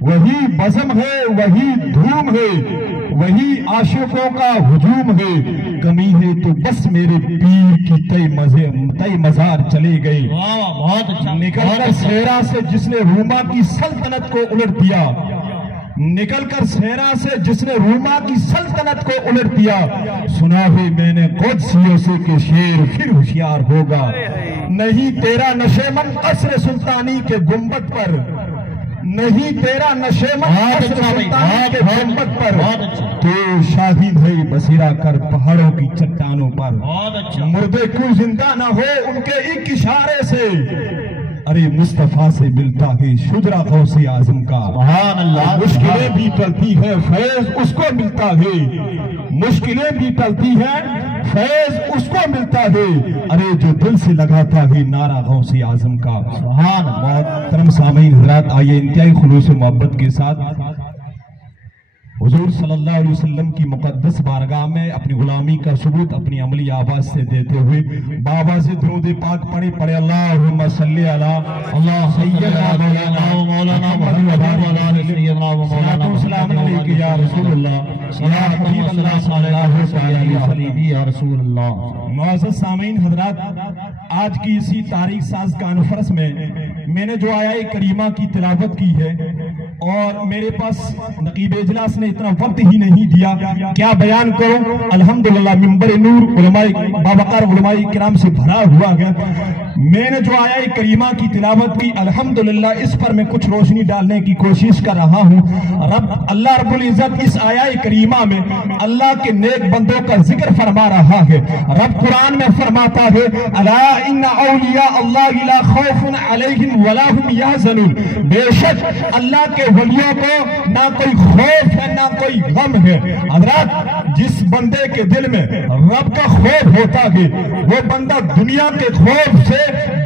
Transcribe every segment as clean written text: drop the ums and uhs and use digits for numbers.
وہی بزم ہے، وہی دھوم ہے، وہی عاشقوں کا ہجوم ہے، کمی ہے تو بس میرے پیر کی تے مزار چلے گئے۔ بہت اچھا۔ نکل کر صحرا سے جس نے روما کی سلطنت کو الٹ دیا، نکل کر صحرا سے جس نے روما کی سلطنت کو الٹ دیا، سنا ہے میں نے قدسیوں سے کہ شیر پھر ہوشیار ہوگا۔ نہیں تیرا نشیمن قصر سلطانی کے گنبد پر، نہیں تیرا نشیمن قصر سلطانی کے گنبد پر، تو شاہین ہے بصیرہ کر پہاڑوں کی چٹانوں پر۔ مردے کو زندہ نہ ہو ان کے ایک اشارے سے، ارے مصطفیٰ سے ملتا ہے شجرہ غوث اعظم کا۔ سبحان اللہ۔ مشکلیں بھی ٹلتی ہے فیض اس کو ملتا ہے، مشکلیں بھی ٹلتی ہے فیض اس کو ملتا ہے، ارے جو دل سے لگاتا ہے نعرہ غوث اعظم کا۔ سبحان محترم سامعین حضرات، آئیے انتہائی خلوص و محبت کے ساتھ حضور صلی اللہ علیہ وسلم کی مقدس بارگاہ میں اپنی غلامی کا ثبوت اپنی عملی آواز سے دیتے ہوئے بابا سے درود پاک پڑھے اللہم صلی علی اللہ سیدنا مولانا محمد سلام علیکہ یا رسول اللہ یا حبیب اللہ صلی اللہ علیہ وسلم یا رسول اللہ۔ معزز سامعین حضرات، آج کی اسی تاریخ ساز کانفرنس میں نے جو آیہ کریمہ کی تلاوت کی ہے، اور میرے پاس نقیب اجلاس نے اتنا وقت ہی نہیں دیا، کیا بیان کروں۔ الحمدللہ ممبر نور علماء باوقار علماء کرام سے بھرا ہوا ہے۔ میں نے جو آیہ کریمہ کی تلاوت کی، الحمدللہ اس پر میں کچھ روشنی ڈالنے کی کوشش کر رہا ہوں۔ اللہ رب العزت اس آیہ کریمہ میں اللہ کے نیک بندوں کا ذکر فرما رہا ہے۔ رب قرآن میں فرماتا ہے الا ان اولیاء اللہ لا خوف علیہم ولا هم یحزنون، بے شک اللہ کے ولیوں کو نہ کوئی خوف ہے نہ کوئی غم ہے۔ حضرات، جس بندے کے دل میں رب کا خوف ہوتا ہے وہ بندہ دنیا کے خوف سے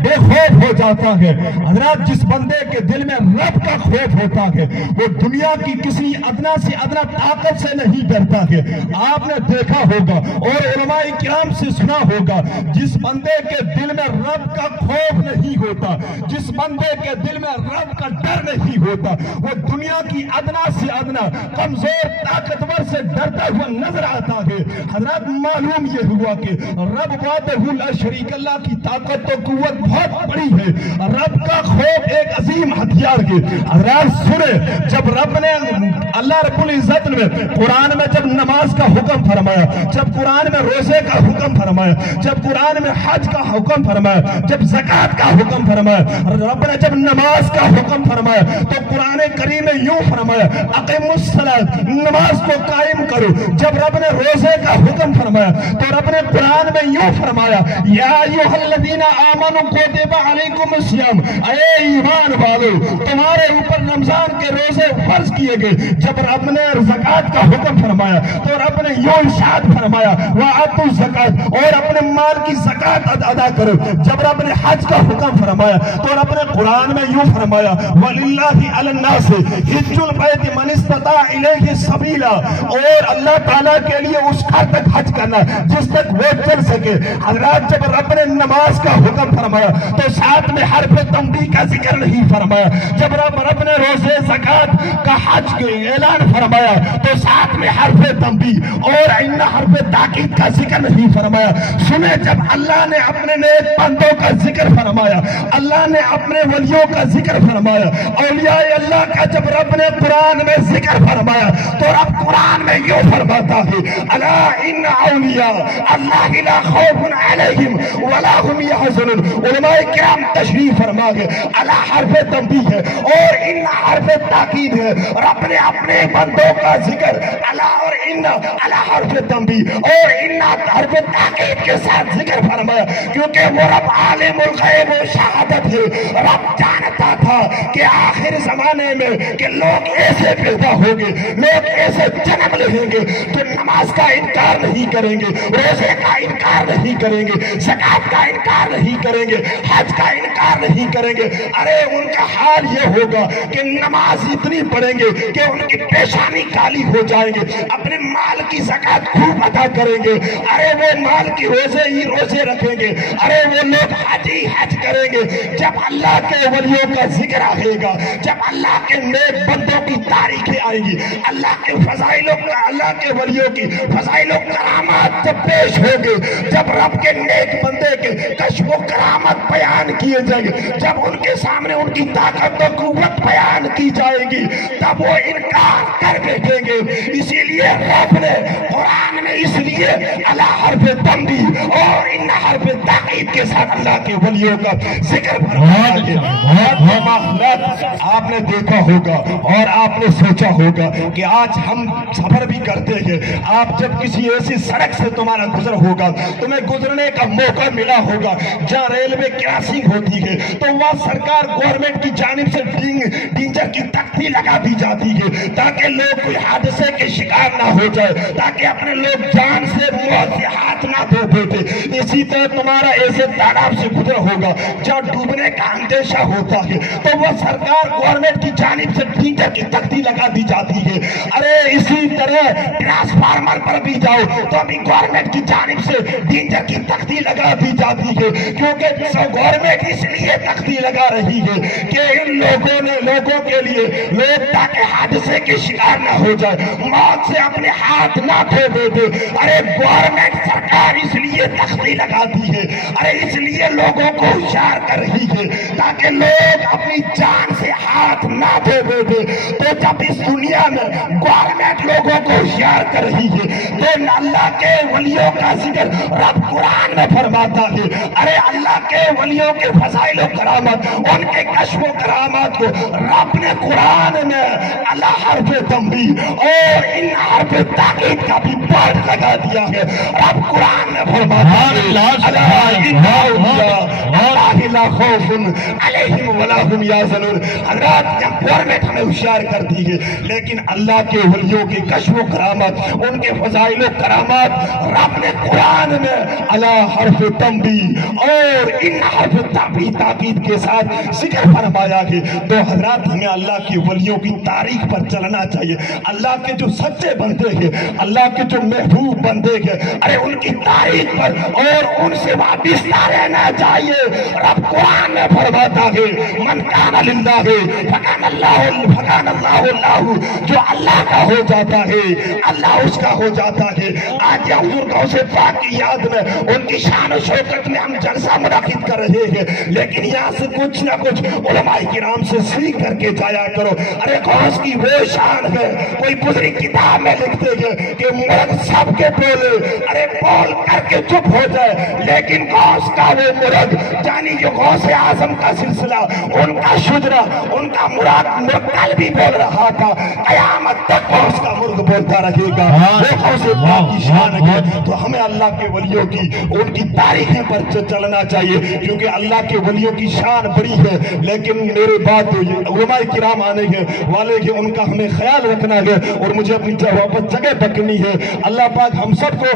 بے خوف ہو جاتا ہے۔ حضرات، جس بندے کے دل میں رب کا خوف ہوتا ہے وہ دنیا کی کسی ادنا سے ادنا طاقت سے نہیں ڈرتا ہے۔ آپ نے دیکھا ہوگا اور علماء کرام سے سنا ہوگا، جس بندے کے دل میں رب کا خوف نہیں ہوتا، جس بندے کے دل میں رب کا ڈر نہیں ہوتا، وہ دنیا کی ادنا سے ادنا کمزور طاقتور سے ڈرتا ہوا نظر آتا ہے۔ حضرات، معلوم یہ ہوا کہ رب وحدہ لا شریک اللہ کی طاقت و قوت بہت بڑی ہے۔ رب کا خوف ایک عظیم ہتھیار ہے۔ حضرات سنیں، جب رب نے اللہ رب العزت نے قرآن میں جب نماز کا حکم فرمایا، جب قرآن میں روزے کا حکم فرمایا، جب قرآن میں حج کا حکم فرمایا، جب زکوٰۃ کا حکم فرمایا، رب نے جب نماز کا حکم فرمایا تو قرآن کریم میں یوں فرمایا اقیم الصلاۃ، نماز کو قائم کرو۔ جب رب نے روزے کا حکم فرمایا تو رب نے قرآن میں یوں فرمایا یا ایھا الذین آمنوا کتب علیکم الصیام، اے ایمان والو تمہارے اوپر رمضان کے روزے فرض کیے گئے۔ جب رب نے زکوٰۃ کا حکم فرمایا تو رب نے یوں ارشاد فرمایا وآتوا الزکاۃ، اور اپنے مال کی زکوٰۃ ادا کرو۔ جب رب نے حج کا حکم فرمایا تو رب نے قرآن میں یوں فرمایا وَلِلَّهِ عَلَى النَّاسِ حِجُّ الْبَيْتِ مَنِ اسْتَطَاعَ إِلَيْهِ سَبِيلًا، اور اللہ تعالیٰ کے لیے اس گھر تک حج کرنا جس تک وہ چل سکے۔ حضرات، جب رب نے نماز کا حکم فرمایا تو ساتھ میں حرف تنبیہ کا ذکر نہیں فرمایا۔ جب رب نے روزے زکوٰۃ کا حج کے اعلان فرمایا تو ساتھ میں حرف تنبیہ اور ان حرف تاکید کا ذکر نہیں فرمایا۔ سنیں، جب اللہ نے اپنے نیک بندوں کا ذکر فرمایا، اللہ نے اپنے ولیوں کا ذکر فرمایا، اولیاء اللہ کا جب رب نے قرآن میں ذکر فرمایا تو رب قرآن میں یوں فرماتا ہے الا ان اولیاء اللہ لا خوف علیہم ولا هم یحزنون۔ علماء کرام تشریف فرما گئے الا حرف تنبیہ ہے اور ان حرف تاکید ہے۔ رب نے اپنے بندوں کا ذکر الا اور ان الا حرف تنبیہ اور ان حرف تاکید کے ساتھ ذکر فرمایا، کیونکہ وہ رب عالم الغیب و شہادت ہے۔ رب جانتا تھا کہ آخر زمانے میں کہ لوگ ایسے پیدا ہوں گے، لوگ ایسے جنم لیں گے تو نماز کا انکار نہیں کریں گے، روزے کا انکار نہیں کریں گے، زکوٰۃ کا انکار نہیں کریں گے، حج کا انکار نہیں کریں گے۔ ارے ان کا حال یہ ہوگا کہ نماز اتنی پڑھیں گے کہ ان کی پیشانی کالی ہو جائیں گے، اپنے مال کی زکات خوب ادا کریں گے، ارے وہ مال کی روزے ہی روزے رکھیں گے، ارے وہ لوگ حج ہی حج کریں گے۔ جب اللہ کے ولیوں کا ذکر آئے گا، جب اللہ کے نیک بندوں کی تاریخیں آئیں گی، اللہ کے ولیوں کی فضائل و کرامات جب پیش ہوگی، جب رب کے نیک بندے کے کشف و کرامت بیان کیے جائیں گے، جب ان کے سامنے ان کی طاقت و قوت بیان کی جائے گی، تب وہ انکار کر بیٹھیں گے۔ اسی لیے رب نے قرآن میں اس لیے اللہ حرف تنبیہ اور ان حرف تاکید کے ساتھ اللہ کے ولیوں کا ذکر فرمایا ہے۔ آپ نے دیکھا ہوگا اور آپ نے سوچا ہوگا کہ آج ہم سفر بھی کرتے ہیں، آپ جب کسی ایسی سڑک سے تمہارا گزر ہوگا، تمہیں گزرنے کا موقع ملا ہوگا جہاں ریلوے کراسنگ ہوتی ہے، تو وہاں سرکار گورنمنٹ کی جانب سے ڈینجر کی تختی لگا دی جاتی ہے تاکہ لوگ کوئی حادثے کے شکار نہ ہو جائے، تاکہ اپنے لوگ جان سے موت سے ہاتھ نہ دھو بیٹھے۔ اسی طرح تمہارا ایسے تالاب سے گزر ہوگا جہاں ڈوبنے کا اندیشہ ہوتا ہے، تو وہ سرکار گورنمنٹ کی جانب سے ڈینجر کی تختی لگا دی جاتی ہے۔ ارے اسی طرح ٹرانسفارمر پر بھی جاؤ تو ابھی گورنمنٹ کی جانب سے ڈینجر کی تختی لگا دی جاتی ہے، کیونکہ گورنمنٹ اس لیے تختی لگا رہی ہے کہ ان لوگوں کے لیے لوگ تاکہ حادثے کے شکار نہ ہو جائے، موت سے اپنے ہاتھ نہ دھو بیٹھے۔ ارے گورنمنٹ سرکار اس لیے تختی لگاتی ہے، ارے اس لیے لوگوں کو ہوشیار کر رہی ہے تاکہ لوگ اپنی جان سے ہاتھ نہ دھو بیٹھے۔ تو جب اس دنیا میں گورنمنٹ لوگوں کو ہوشیار کر رہی ہے تو اللہ کے ولیوں کا ذکر رب قرآن میں فرماتا ہے۔ ارے اللہ کے ولیوں کے فضائل و کرامت، ان کے کشف و کرامات کو رب نے قرآن میں اللہ حرف تنبیہ اور ان حرف تاکید کا بھی بورڈ لگا دیا ہے۔ رب قرآن میں فرماتا ہے لا خوف علیہم ولا ہم یحزنون۔ حضرات جب گورنمنٹ ہمیں ہوشیار کرتی ہے، لیکن اللہ کے ولیوں کی کشف و کرامت، ان کے فضائل و کرامات رب نے قرآن میں اللہ حرف تنبیہ اور ان حرف تاکید کے ساتھ ذکر فرمایا ہے۔ تو حضرات ہمیں اللہ کے ولیوں کی تاریخ پر چلنا چاہیے، اللہ کے جو سچے بندے ہیں، اللہ کے جو محبوب بندے ہیں، ارے ان کی تاریخ پر اور ان سے وابستہ رہنا چاہیے۔ رب قرآن میں فرماتا ہے من کان للہ فکان اللہ، جو اللہ کا ہو جاتا ہے اللہ اس کا ہو جاتا ہے۔ آج حضور غوث پاک کی یاد میں، ان کی شان و شوکت میں ہم جلسہ منعقد کر رہے ہیں، لیکن یہاں سے کچھ نہ کچھ علماء کرام سے سیکھ کر کے جایا کرو۔ ارے غوث کی وہ شان ہے، کوئی بزرگ کتاب میں لکھتے ہیں کہ مرد سب کے بولے، ارے بول کر کے چپ ہو جائے، لیکن غوث کا وہ مرد یعنی جو غوث اعظم کا سلسلہ، ان کا شجرہ، ان کا مراد کل بھی بول رہا تھا، قیامت تک غوث کا مرد بولتا رہے گا۔ وہ غوث پاک کی شان ہے۔ تو ہمیں اللہ کے ولیوں کی ان کی تاریخیں پر چلنا چاہیے، کیونکہ اللہ کے ولیوں کی شان بڑی ہے، لیکن میرے بعد علماء کرام آنے والے ہیں، ان کا ہمیں خیال رکھنا ہے اور مجھے اپنی جگہ پکڑنی ہے۔ اللہ پاک ہم سب کو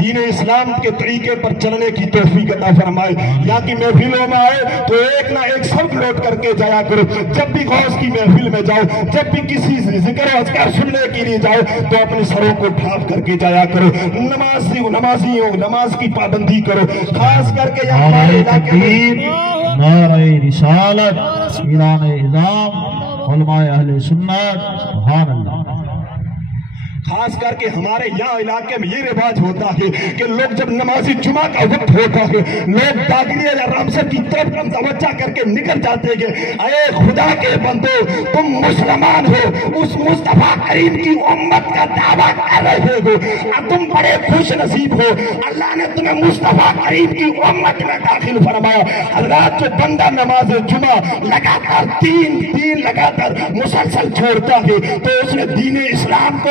دین اسلام کے طریقے پر چلنے کی توفیق عطا فرمائے۔ یہاں کی محفلوں میں آئے تو ایک نہ ایک سب لوٹ کر کے جایا کرو، جب بھی غوث کی محفل میں جاؤ، جب بھی کسی ذکر و اذکار سننے کے لیے جاؤ تو اپنے سروں کو ڈھانپ کر کے جایا کرو۔ نمازیوں نماز کی پابندی کرو، خاص کر کے یہاں ہمارے علاقے میں نعرہ رسالت، ایران اعظام، علماء اہل سنت، سبحان اللہ۔ خاص کر کے ہمارے یہاں علاقے میں یہ رواج ہوتا ہے کہ لوگ جب نماز جمعہ کا وقت ہوتا ہے، لوگ داغریہ یا رامسر کی طرف کم توجہ کر کے نکل جاتے ہیں۔ اے خدا کے بندو، تم مسلمان ہو، اس مصطفیٰ کریم کی امت کا دعویٰ کر رہے ہو، اب تم بڑے خوش نصیب ہو، اللہ نے تمہیں مصطفیٰ کریم کی امت میں داخل فرمایا۔ حضرات جو بندہ نماز جمعہ لگاتار تین لگاتار مسلسل چھوڑتا ہے تو اس نے دین اسلام کو